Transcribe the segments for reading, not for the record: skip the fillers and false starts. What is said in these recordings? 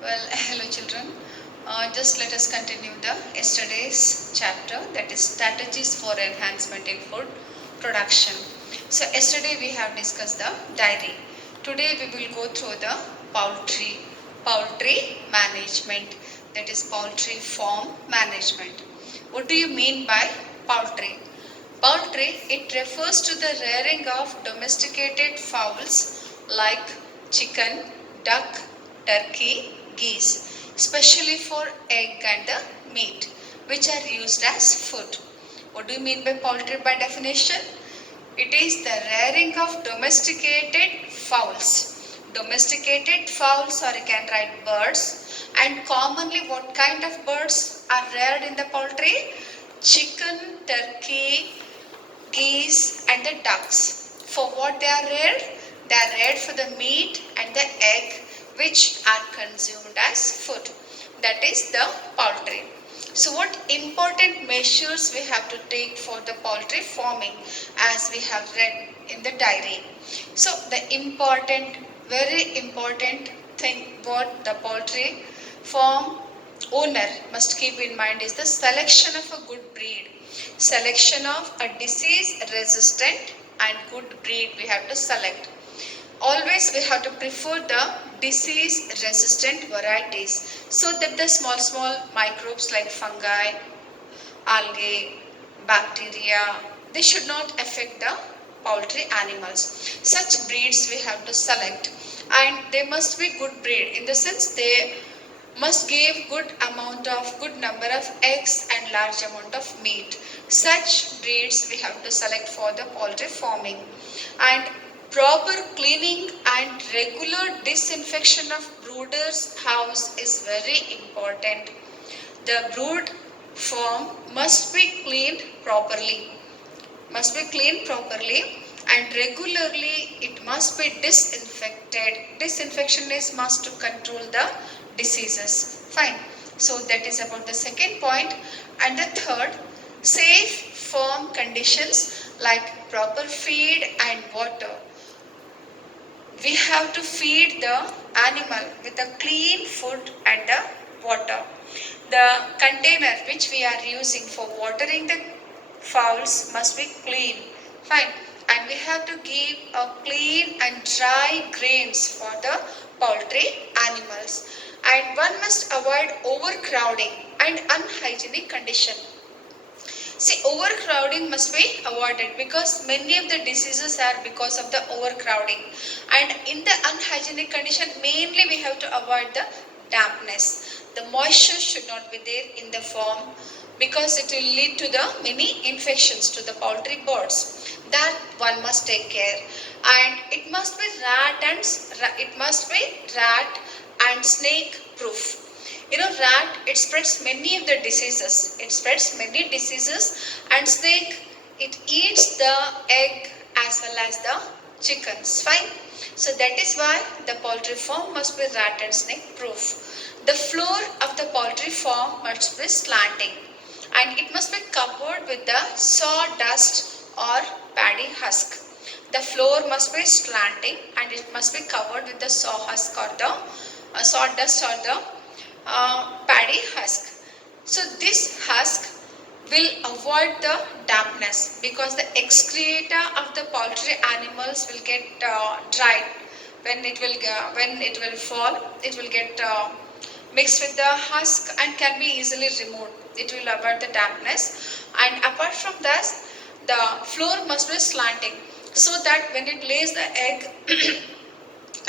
Well, hello children. Just let us continue the yesterday's chapter, that is strategies for enhancement in food production. So yesterday we have discussed the dairy. Today we will go through the poultry management, that is poultry farm management. What do you mean by poultry? Poultry, it refers to the rearing of domesticated fowls like chicken, duck, turkey, geese, especially for egg and the meat, which are used as food. What do you mean by poultry by definition? It is the rearing of domesticated fowls. Domesticated fowls, or you can write birds. And commonly what kind of birds are reared in the poultry? Chicken, turkey, geese and the ducks. For what they are reared? They are reared for the meat and the egg which are consumed as food. That is the poultry. So what important measures we have to take for the poultry farming, as we have read in the diary. So the very important thing what the poultry farm owner must keep in mind is the selection of a good breed. Selection of a disease resistant and good breed we have to select. Always we have to prefer the disease resistant varieties, so that the small microbes like fungi, algae, bacteria, they should not affect the poultry animals. Such breeds we have to select, and they must be good breed in the sense they must give good number of eggs and large amount of meat. Such breeds we have to select for the poultry farming. And proper cleaning and regular disinfection of brooder's house is very important. The brood farm must be cleaned properly. And regularly it must be disinfected. Disinfection is must to control the diseases. Fine. So that is about the second point. And the third, safe farm conditions like proper feed and water. We have to feed the animal with a clean food and the water. The container which we are using for watering the fowls must be clean. Fine. And we have to give a clean and dry grains for the poultry animals. And one must avoid overcrowding and unhygienic condition. See, overcrowding must be avoided because many of the diseases are because of the overcrowding. And in the unhygienic condition, mainly we have to avoid the dampness. The moisture should not be there in the farm because it will lead to the many infections to the poultry birds. That one must take care. And it must be rat and snake proof. Rat, it spreads many of the diseases. And snake, it eats the egg as well as the chickens. Fine. So that is why the poultry farm must be rat and snake proof. The floor of the poultry farm must be slanting, and it must be covered with the sawdust or paddy husk. The floor must be slanting and it must be covered with the sawdust or the paddy husk. So this husk will avoid the dampness because the excreta of the poultry animals will get dried. When it will fall, it will get mixed with the husk and can be easily removed. It will avoid the dampness. And apart from that, the floor must be slanting so that when it lays the egg,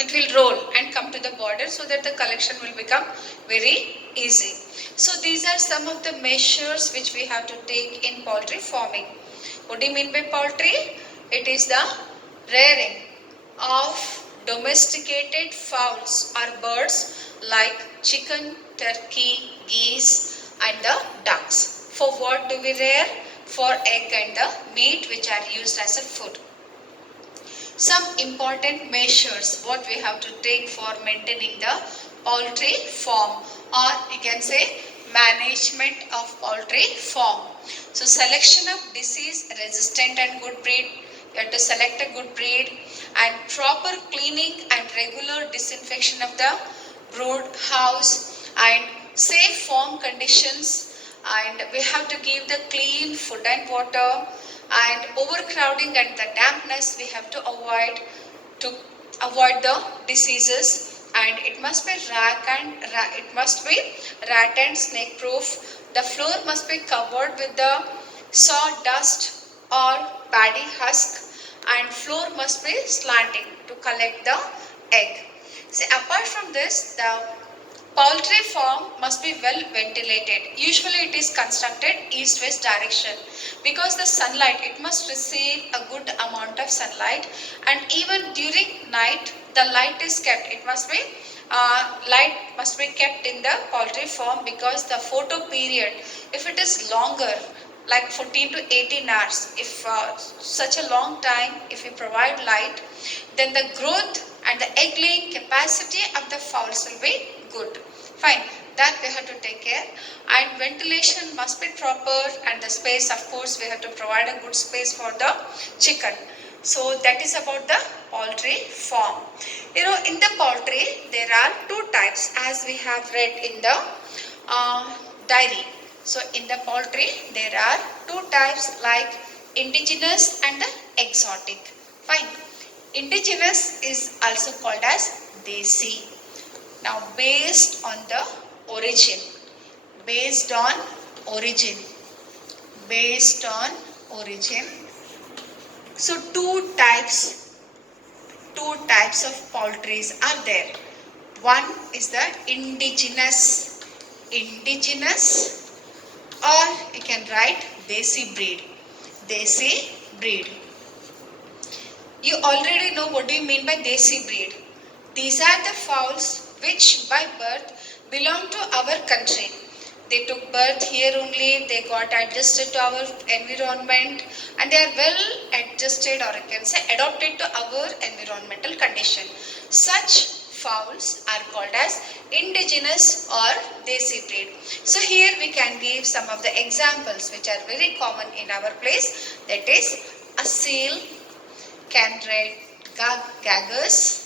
it will roll and come to the border so that the collection will become very easy. So these are some of the measures which we have to take in poultry farming. What do you mean by poultry? It is the rearing of domesticated fowls or birds like chicken, turkey, geese and the ducks. For what do we rear? For egg and the meat which are used as a food. Some important measures what we have to take for maintaining the poultry farm, or you can say management of poultry farm. So selection of disease resistant and good breed. You have to select a good breed, and proper cleaning and regular disinfection of the brood house and safe farm conditions, and we have to give the clean food and water, and overcrowding and the dampness we have to avoid the diseases, and it must be rat and snake proof. The floor must be covered with the sawdust or paddy husk, and floor must be slanting to collect the egg. See, apart from this, the poultry farm must be well ventilated. Usually it is constructed east-west direction because the sunlight, it must receive a good amount of sunlight, and even during night the light is kept. It must be light must be kept in the poultry farm because the photo period, if it is longer, like 14 to 18 hours, if such a long time if we provide light, then the growth and the egg laying capacity of the fowls will be good. Fine, that we have to take care, and ventilation must be proper, and the space, of course, we have to provide a good space for the chicken. So that is about the poultry farm. In the poultry there are two types, as we have read in the dairy. So in the poultry there are two types, like indigenous and the exotic. Fine. Indigenous is also called as desi. Now based on the origin, based on origin, based on origin. So two types of poultries are there. One is the indigenous, or you can write desi breed, desi breed. You already know what do you mean by desi breed. These are the fowls which by birth belong to our country. They took birth here only, they got adjusted to our environment, and they are well adjusted, or you can say adapted to our environmental condition. Such fowls are called as indigenous or desi breed. So here we can give some of the examples which are very common in our place. That is asil, canred, gagus,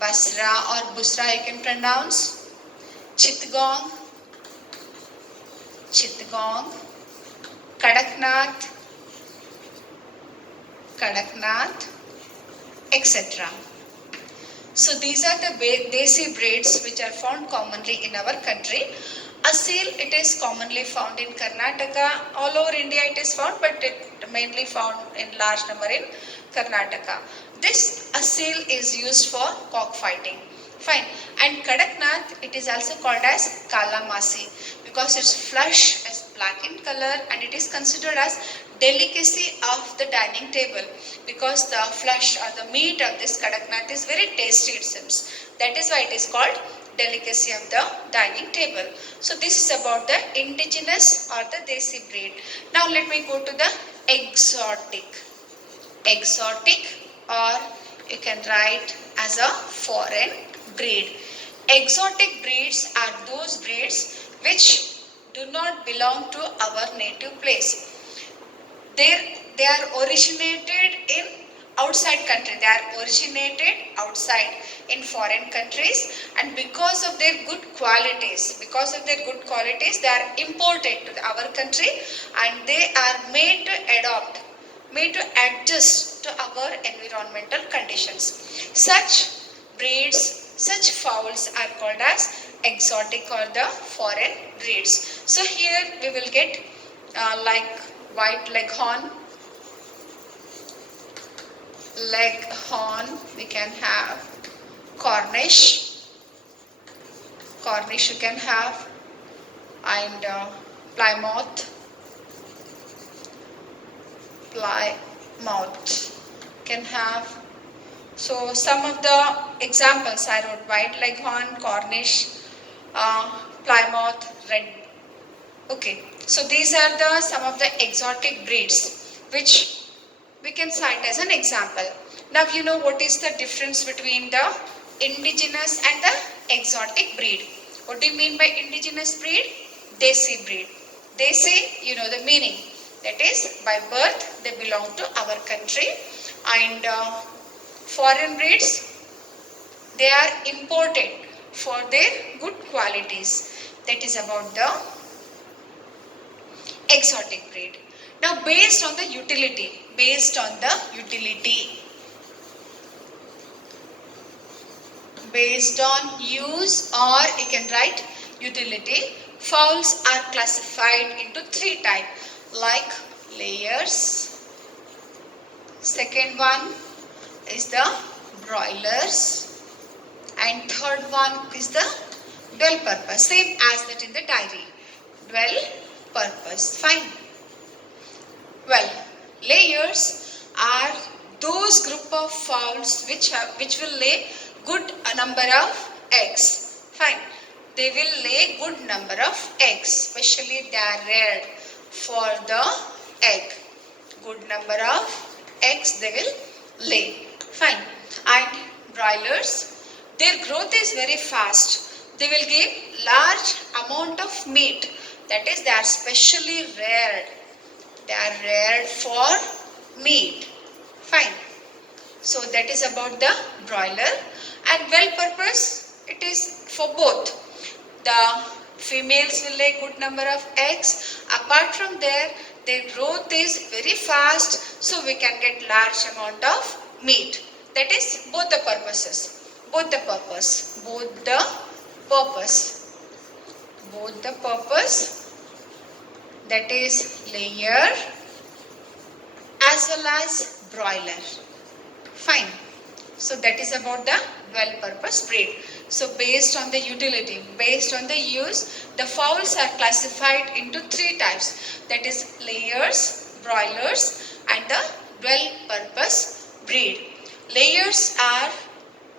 basra or busra you can pronounce, chittagong, kadaknath, etc. So these are the desi breeds which are found commonly in our country. Asil, it is commonly found in Karnataka. All over India it is found, but it mainly found in large number in Karnataka. This asil is used for cockfighting. Fine. And Kadaknath, it is also called as Kalamasi because its flesh is black in color, and it is considered as delicacy of the dining table because the flesh or the meat of this Kadaknath is very tasty, it seems. That is why it is called delicacy of the dining table. So this is about the indigenous or the desi breed. Now let me go to the exotic. Exotic, or you can write as a foreign breed. Exotic breeds are those breeds which do not belong to our native place. They are originated in outside country. They are originated outside in foreign countries, and because of their good qualities, they are imported to our country, and they are made to adjust to our environmental conditions. Such breeds, such fowls are called as exotic or the foreign breeds. So here we will get like white leghorn, we can have Cornish you can have, and Plymouth can have. So some of the examples I wrote: white leghorn, Cornish, Plymouth, red. Okay, so these are some of the exotic breeds which we can cite as an example. Now you know what is the difference between the indigenous and the exotic breed. What do you mean by indigenous breed? Desi breed. Desi, you know the meaning. That is, by birth they belong to our country, and foreign breeds, They are imported for their good qualities. That is about the exotic breed. Now based on the utility, based on use, or you can write utility, fowls are classified into three types like layers. Second one is the broilers, and third one is the dwell purpose, same as that in the diary. Dwell purpose. Fine. Well, layers are those group of fowls which will lay good number of eggs. Fine. They will lay good number of eggs. Especially they are reared for the egg. Good number of eggs they will lay. Fine. And broilers, their growth is very fast. They will give large amount of meat. That is, they are specially reared. They are reared for meat. Fine. So that is about the broiler. And well purpose, it is for both. The females will lay good number of eggs. Apart from there, their growth is very fast, so we can get large amount of meat. That is both the purposes. Both the purpose. Both the purpose. Both the purpose. That is layer as well as broiler. Fine. So that is about the well purpose breed. So based on the utility, based on the use, the fowls are classified into three types. That is layers, broilers and the well purpose breed. Layers are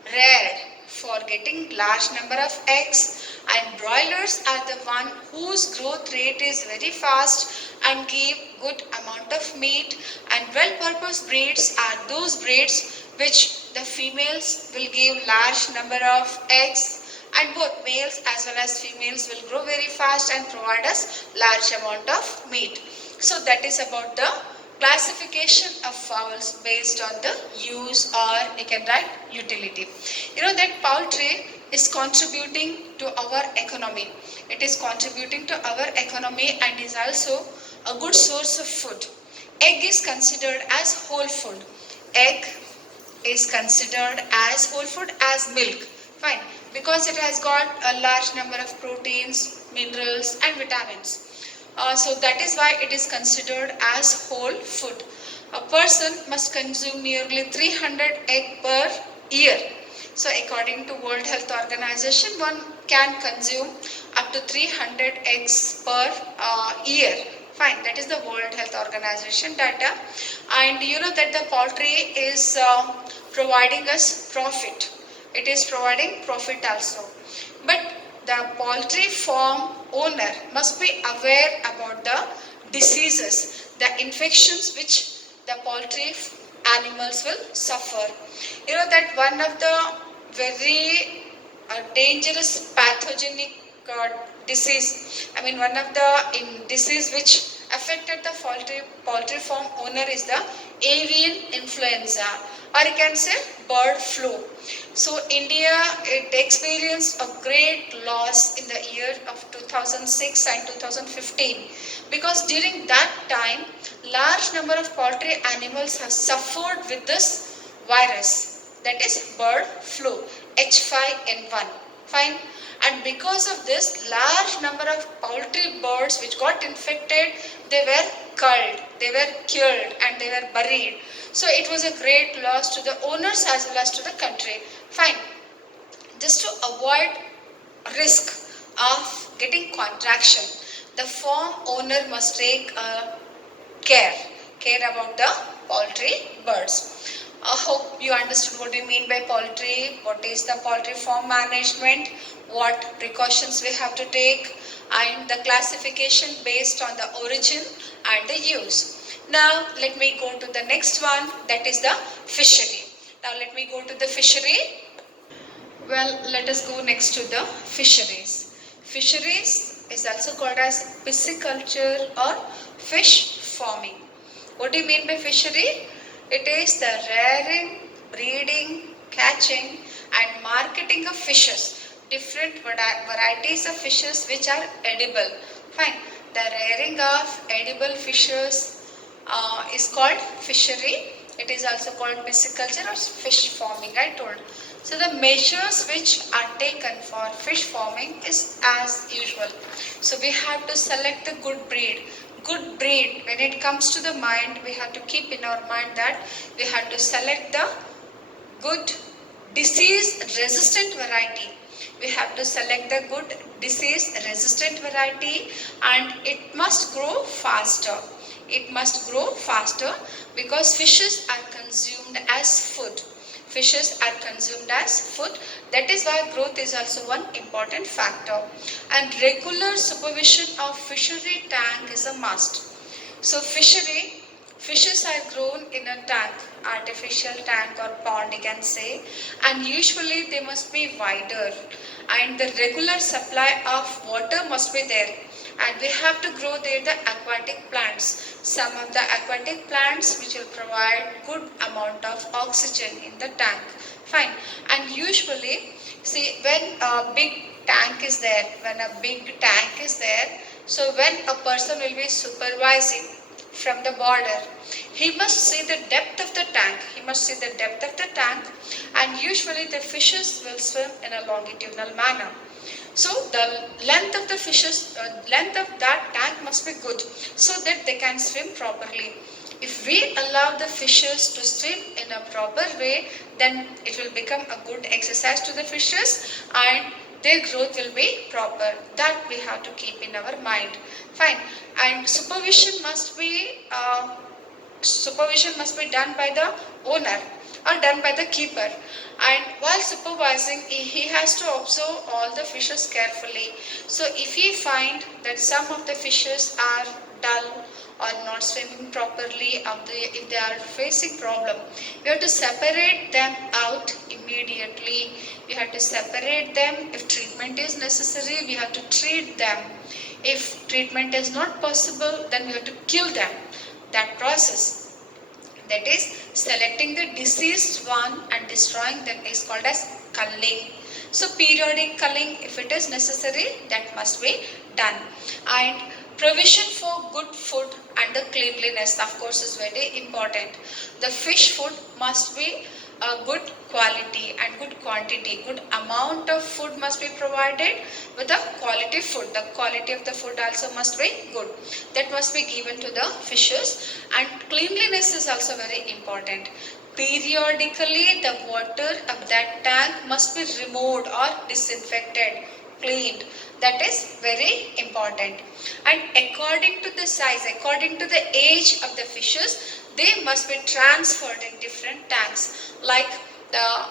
reared for getting large number of eggs, and broilers are the one whose growth rate is very fast and give good amount of meat, and well purpose breeds are those breeds which the females will give large number of eggs, and both males as well as females will grow very fast and provide us large amount of meat. So that is about the classification of fowls based on the use, or you can write utility. You know that poultry is contributing to our economy. It is contributing to our economy and is also a good source of food. Egg is considered as whole food. Egg is considered as whole food as milk. Fine. Because it has got a large number of proteins, minerals and vitamins. So that is why it is considered as whole food. A person must consume nearly 300 egg per year. So according to World Health Organization, one can consume up to 300 eggs per year. Fine, that is the World Health Organization data. And you know that the poultry is providing us profit. It is providing profit also. But the poultry farm owner must be aware about the diseases, the infections which the poultry animals will suffer. You know that one of the very dangerous pathogenic disease, one of the disease which affected the poultry farm owner is the avian influenza, or you can say bird flu. So India, it experienced a great loss in the year of 2006 and 2015, because during that time large number of poultry animals have suffered with this virus, that is bird flu, H5N1. Fine. And because of this, large number of poultry birds which got infected, they were culled, they were killed and they were buried. So it was a great loss to the owners as well as to the country. Fine. Just to avoid risk of getting contraction, the farm owner must take care about the poultry birds. I hope you understood what we mean by poultry, what is the poultry farm management, what precautions we have to take, and the classification based on the origin and the use. Now let me go to the next one, that is the fishery. Now let me go to the fishery. Well, let us go next to the fisheries. Fisheries is also called as pisciculture or fish farming. What do you mean by fishery? It is the rearing, breeding, catching and marketing of fishes, different varieties of fishes which are edible. Fine. The rearing of edible fishes is called fishery. It is also called pisciculture or fish farming, I told. So the measures which are taken for fish farming is as usual. So we have to select the good breed. Good breed, when it comes to the mind, we have to keep in our mind that we have to select the good disease resistant variety. We have to select the good disease resistant variety, and it must grow faster. It must grow faster because fishes are consumed as food. Fishes are consumed as food. That is why growth is also one important factor. And regular supervision of fishery tank is a must. So fishes are grown in a tank, artificial tank or pond you can say, and usually they must be wider, and the regular supply of water must be there, and we have to grow there the aquatic plants. Some of the aquatic plants which will provide good amount of oxygen in the tank. Fine. And usually, see, when a big tank is there, so when a person will be supervising from the border, he must see the depth of the tank. And usually the fishes will swim in a longitudinal manner. So the length of that tank must be good so that they can swim properly. If we allow the fishes to swim in a proper way, then it will become a good exercise to the fishes and their growth will be proper. That we have to keep in our mind. Fine. And supervision must be done by the owner or done by the keeper, and while supervising he has to observe all the fishes carefully. So if he find that some of the fishes are dull or not swimming properly, if they are facing problem, we have to separate them out immediately. We have to separate them. If treatment is necessary, we have to treat them. If treatment is not possible, then we have to kill them. That process, that is selecting the deceased one and destroying them, is called as culling. So periodic culling, if it is necessary, that must be done. And provision for good food and the cleanliness, of course, is very important. The fish food must be a good quality and good quantity. Good amount of food must be provided with a quality food. The quality of the food also must be good. That must be given to the fishes. And cleanliness is also very important. Periodically, the water of that tank must be removed or disinfected, cleaned. That is very important. And according to the size, according to the age of the fishes, they must be transferred in different tanks. Like the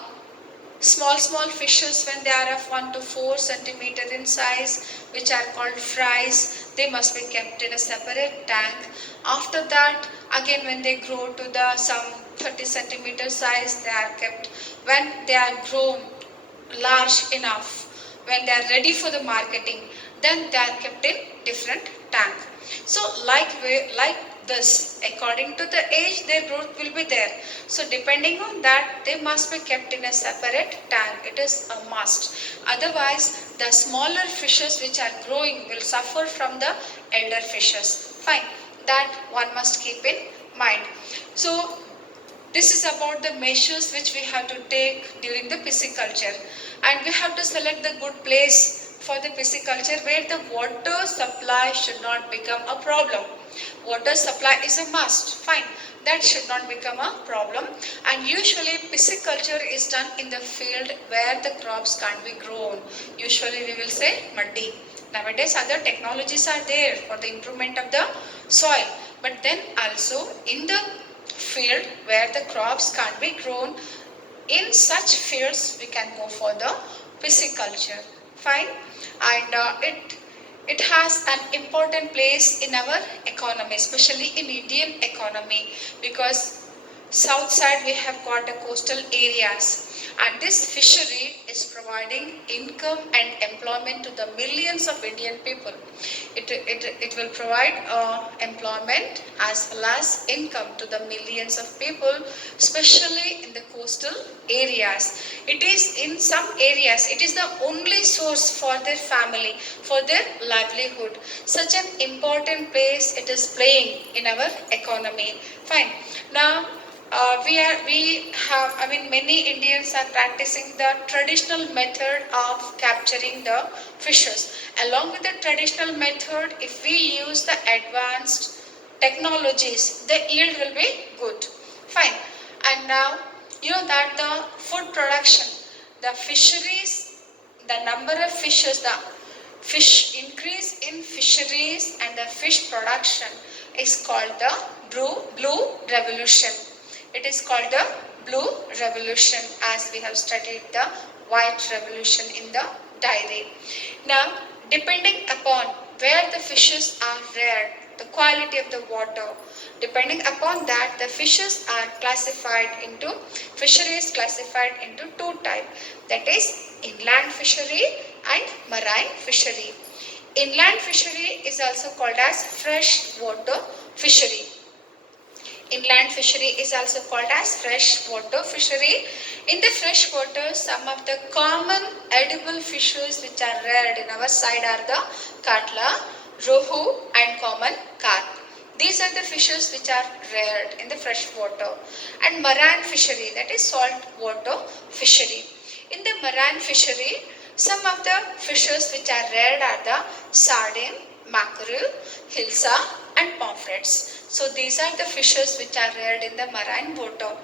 small fishes, when they are of 1 to 4 centimeter in size, which are called fries, they must be kept in a separate tank. After that, again when they grow to the some 30 centimeter size, they are kept. When they are grown large enough, when they are ready for the marketing, then they are kept in different tank. So like this, according to the age, their growth will be there. So depending on that, they must be kept in a separate tank. It is a must. Otherwise, the smaller fishes which are growing will suffer from the elder fishes. Fine. That one must keep in mind. So this is about the measures which we have to take during the pisciculture, and we have to select the good place for the pisciculture where the water supply should not become a problem. Water supply is a must. Fine. That should not become a problem. And usually pisciculture is done in the field where the crops can't be grown. Usually we will say muddy. Nowadays other technologies are there for the improvement of the soil. But then also in the field where the crops can't be grown, in such fields we can go for the pisciculture. Fine. And it has an important place in our economy, especially in Indian economy, because south side we have got the coastal areas, and this fishery is providing income and employment to the millions of Indian people. It will provide employment as well as income to the millions of people, especially in the coastal areas. It is in some areas, it is the only source for their family, for their livelihood. Such an important place it is playing in our economy. Fine. Now, many Indians are practicing the traditional method of capturing the fishes. Along with the traditional method, if we use the advanced technologies, the yield will be good. Fine. And now, you know that the food production, the fisheries, the number of fishes, the fish increase in fisheries and the fish production is called the blue revolution. It is called the blue revolution, as we have studied the white revolution in the diary. Now, depending upon where the fishes are reared, the quality of the water, depending upon that, the fishes are classified into, fisheries classified into two types, that is inland fishery and marine fishery. Inland fishery is also called as freshwater fishery. Inland fishery is also called as freshwater fishery. In the freshwater, some of the common edible fishes which are reared in our side are the katla, rohu and common carp. These are the fishes which are reared in the freshwater. And marine fishery, that is saltwater fishery. In the marine fishery, some of the fishes which are reared are the sardine, mackerel, hilsa and pomfrets. So these are the fishes which are reared in the marine water.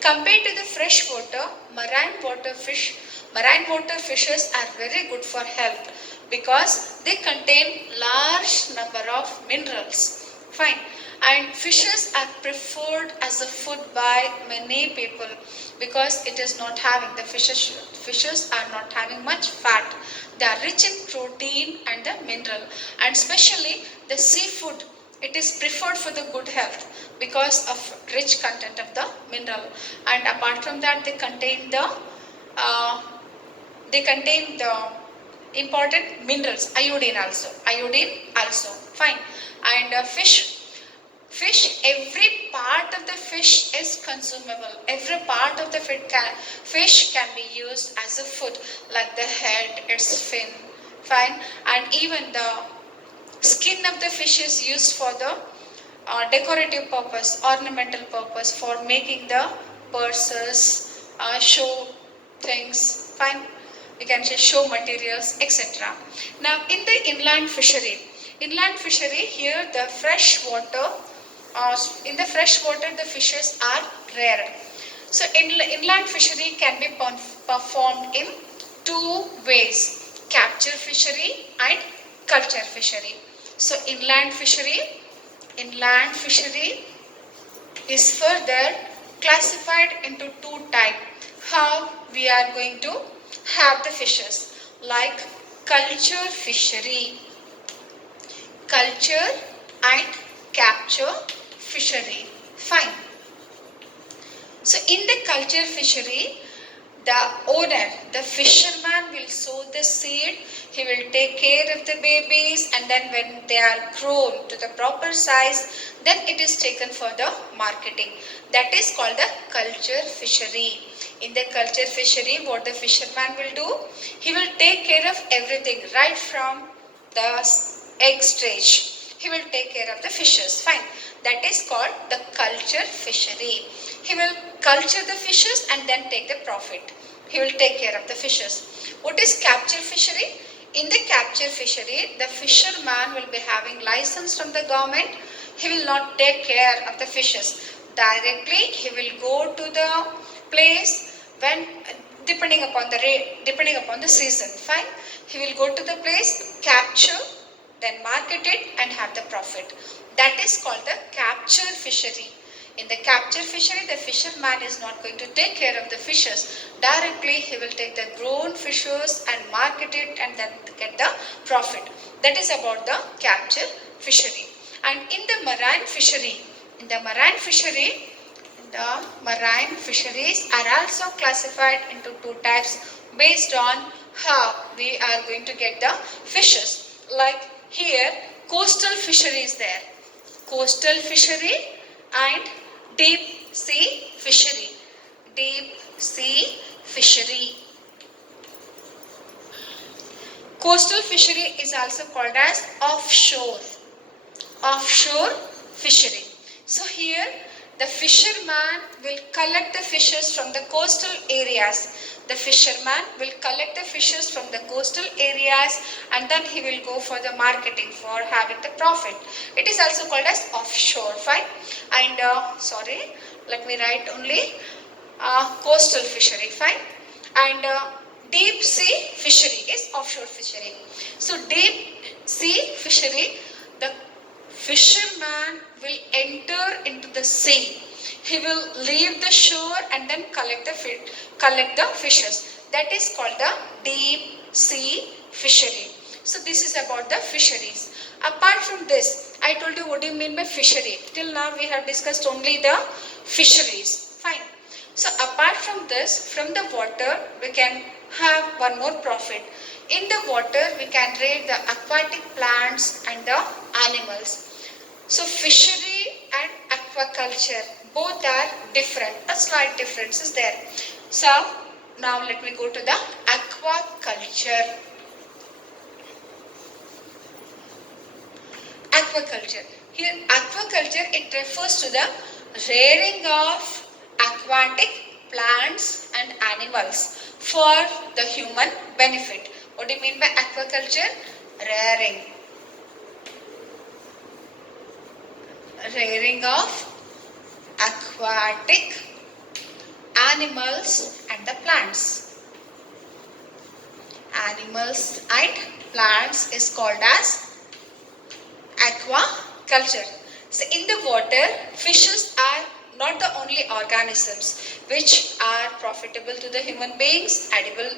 Compared to the fresh water, marine water fishes are very good for health because they contain large number of minerals. Fine. And fishes are preferred as a food by many people because it is not having, the fishes are not having much fat. They are rich in protein and the mineral, and especially the seafood, it is preferred for the good health because of rich content of the mineral. And apart from that, they contain the important minerals, iodine also. Fine. And fish, every part of the fish is consumable. Every part of the fish can be used as a food, like the head, its fin. Fine. And even the skin of the fish is used for the decorative purpose, ornamental purpose, for making the purses, show things. Fine. We can say show materials, etc. Now, in the inland fishery, here the fresh water, in the fresh water the fishes are rare. So inland fishery can be performed in two ways: capture fishery and culture fishery. So inland fishery is further classified into two types. How we are going to have the fishes, like culture fishery, culture and capture fishery. Fine. So in the culture fishery, the owner, the fisherman will sow the seed, he will take care of the babies, and then when they are grown to the proper size, then it is taken for the marketing. That is called the culture fishery. In the culture fishery, what the fisherman will do, he will take care of everything right from the egg stage. He will take care of the fishes. Fine. That is called the culture fishery. He will culture the fishes and then take the profit. He will take care of the fishes. What is capture fishery? In the capture fishery, the fisherman will be having license from the government. He will not take care of the fishes. Directly, he will go to the place when, depending upon the season. Fine. He will go to the place, capture, then market it and have the profit. That is called the capture fishery. In the capture fishery, the fisherman is not going to take care of the fishes. Directly, he will take the grown fishes and market it and then get the profit. That is about the capture fishery. And in the marine fishery, the marine fisheries are also classified into two types based on how we are going to get the fishes. Like here, coastal fisheries there. Coastal fishery and deep sea fishery. Deep sea fishery. Coastal fishery is also called as offshore. Offshore fishery. So here the fisherman will collect the fishes from the coastal areas. The fisherman will collect the fishes from the coastal areas and then he will go for the marketing for having the profit. It is also called as offshore, fine. And let me write only coastal fishery, fine. And deep sea fishery is offshore fishery. So deep sea fishery, the fisherman will enter into the sea. He will leave the shore and then collect the fishes. That is called the deep sea fishery. So this is about the fisheries. Apart from this, I told you what do you mean by fishery. Till now we have discussed only the fisheries. Fine. So apart from this, from the water we can have one more profit. In the water we can read the aquatic plants and the animals. So fishery and aquaculture, both are different. A slight difference is there. So now let me go to the aquaculture. Aquaculture. Here aquaculture, it refers to the rearing of aquatic plants and animals for the human benefit. What do you mean by aquaculture? Rearing of aquatic animals and the plants. Animals and plants is called as aquaculture. So in the water, fishes are not the only organisms which are profitable to the human beings, edible,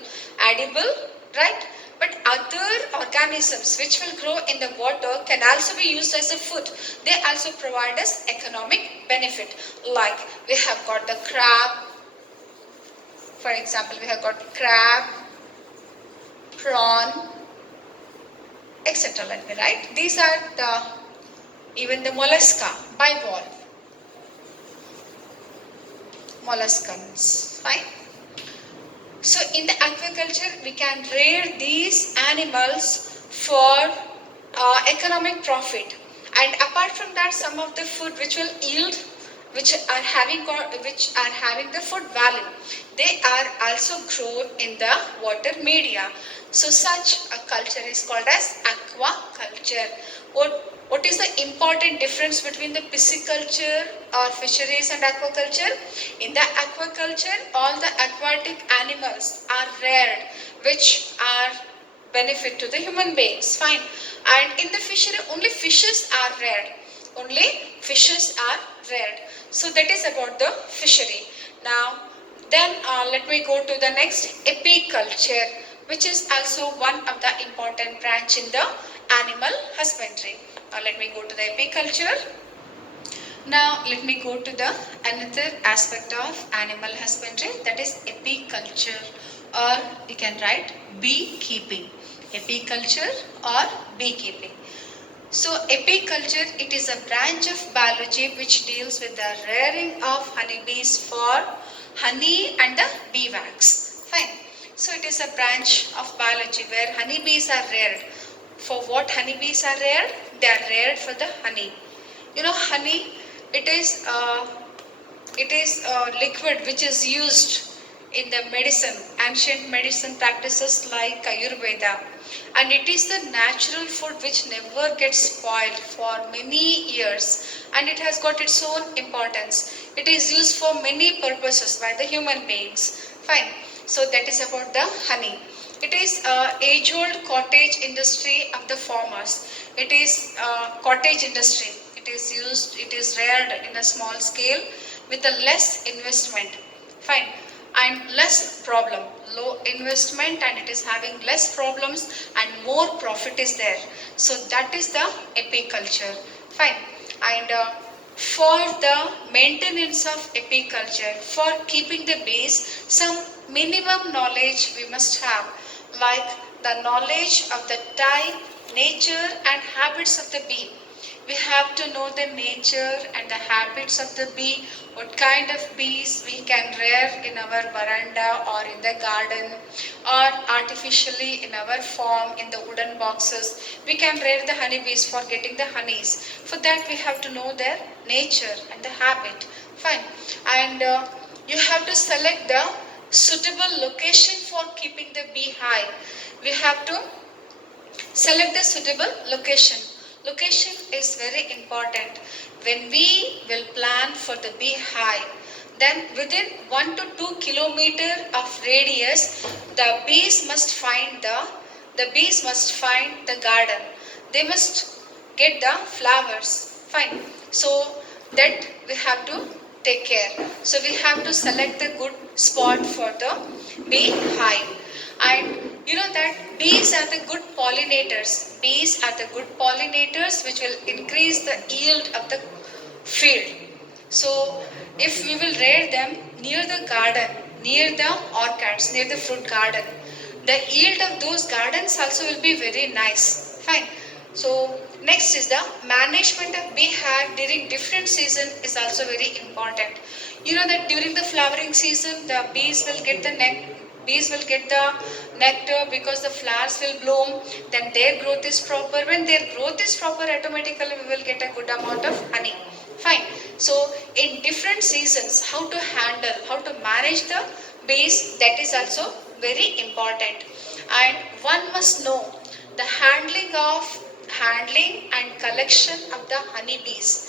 right? But other organisms which will grow in the water can also be used as a food. They also provide us economic benefit. Like we have got the crab. For example, we have got crab, prawn, etc. Let me write. These are even the mollusca, bivalve. Molluscans. Fine. So in the aquaculture, we can rear these animals for economic profit. And apart from that, some of the food which will yield, which are having the food value, they are also grown in the water media. So such a culture is called as aquaculture. What is the important difference between the pisciculture or fisheries and aquaculture? In the aquaculture, all the aquatic animals are reared, which are benefit to the human beings. Fine. And in the fishery, only fishes are reared. Only fishes are reared. So that is about the fishery. Now, then let me go to the next, apiculture, which is also one of the important branch in the animal husbandry. Now let me go to the apiculture. Now let me go to the another aspect of animal husbandry, that is apiculture, or you can write beekeeping. Apiculture or beekeeping. So apiculture, it is a branch of biology which deals with the rearing of honeybees for honey and the bee wax. Fine. So it is a branch of biology where honeybees are reared. For what honeybees are reared? They are reared for the honey. You know, honey, it is liquid which is used in the medicine, ancient medicine practices like Ayurveda, and it is the natural food which never gets spoiled for many years, and it has got its own importance. It is used for many purposes by the human beings. Fine. So that is about the honey. It is age-old cottage industry of the farmers. It is cottage industry. It is reared in a small scale with a less investment. Fine. And less problem. Low investment and it is having less problems and more profit is there. So that is the apiculture. Fine. And for the maintenance of apiculture, for keeping the bees, some minimum knowledge we must have, like the knowledge of the type, nature and habits of the bee. We have to know the nature and the habits of the bee, what kind of bees we can rear in our veranda or in the garden or artificially in our farm in the wooden boxes. We can rear the honeybees for getting the honeys. For that we have to know their nature and the habit. Fine. And you have to select the suitable location for keeping the bee hive. We have to select the suitable location. Location is very important. When we will plan for the bee hive, then within 1 to 2 kilometer of radius, the bees must find the garden. They must get the flowers. Fine. So that we have to take care. So we have to select the good spot for the bee hive. And you know that bees are the good pollinators. Bees are the good pollinators which will increase the yield of the field. So if we will rear them near the garden, near the orchards, near the fruit garden, the yield of those gardens also will be very nice. Fine. So next is the management of bee hive during different season is also very important. You know that during the flowering season the bees will get the nectar because the flowers will bloom, then their growth is proper. When their growth is proper, automatically we will get a good amount of honey. Fine. So in different seasons, how to handle, how to manage the bees, that is also very important. And one must know the handling and collection of the honeybees,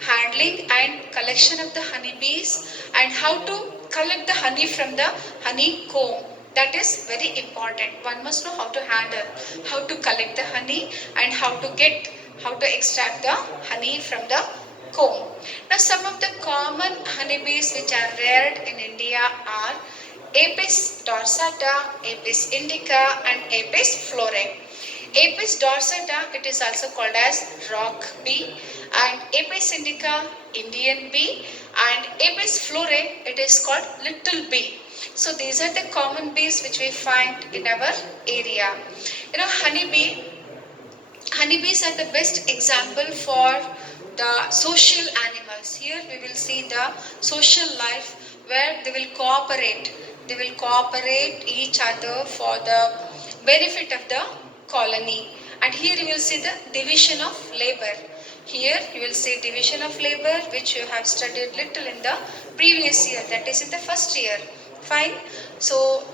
handling and collection of the honeybees, and how to collect the honey from the honeycomb. That is very important. One must know how to handle, how to collect the honey and how to extract the honey from the comb. Now some of the common honeybees which are reared in India are Apis dorsata, Apis indica and Apis florae. Apis dorsata, it is also called as rock bee, and Apis indica, Indian bee, and Apis florae, it is called little bee. So these are the common bees which we find in our area. You know, honeybees are the best example for the social animals. Here we will see the social life where they will cooperate. They will cooperate each other for the benefit of the colony. And here you will see the division of labor. Here you will see division of labor which you have studied little in the previous year, that is in the first year. Fine. So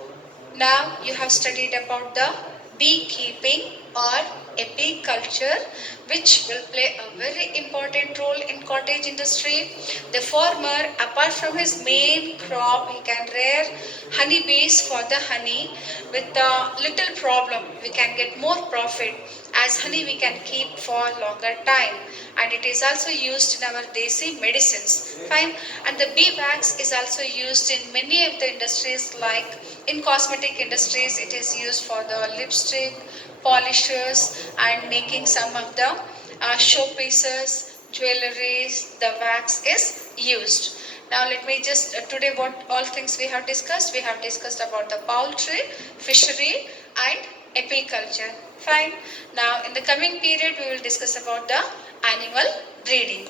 now you have studied about the beekeeping or apiculture, which will play a very important role in cottage industry. The farmer, apart from his main crop, he can rear honeybees for the honey. With the little problem, we can get more profit, as honey we can keep for longer time, and it is also used in our desi medicines. Fine. And the bee wax is also used in many of the industries, like in cosmetic industries it is used for the lipstick, polishers and making some of the showpieces, jewelries, the wax is used. Now let me just, today what all things we have discussed? We have discussed about the poultry, fishery and apiculture. Fine. Now in the coming period we will discuss about the animal breeding.